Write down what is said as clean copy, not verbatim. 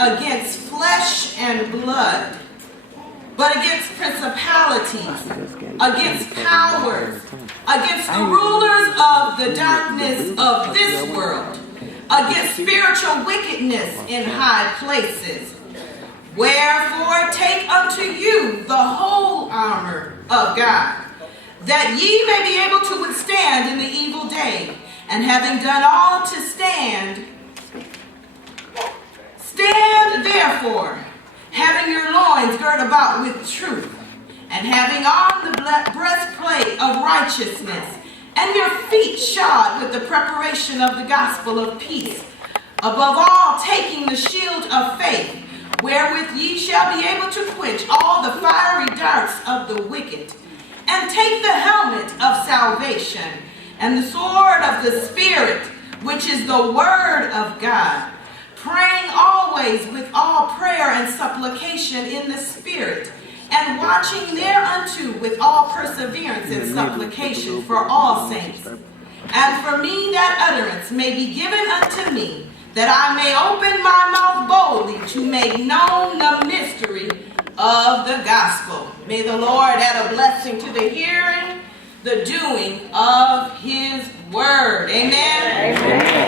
against flesh and blood, but against principalities, against powers, against the rulers of the darkness of this world, against spiritual wickedness in high places. Wherefore take unto you the whole armor of God, that ye may be able to withstand in the evil day, and having done all to stand, stand therefore, having your loins girt about with truth, and having on the breastplate of righteousness, and your feet shod with the preparation of the gospel of peace. Above all, taking the shield of faith, wherewith ye shall be able to quench all the fiery darts of the wicked, and take the helmet of salvation, and the sword of the Spirit, which is the word of God, praying always with all prayer and supplication in the Spirit, and watching thereunto with all perseverance and supplication for all saints. And for me that utterance may be given unto me, that I may open my mouth boldly to make known the mystery of the gospel. May the Lord add a blessing to the hearing, the doing of his word. Amen. Amen.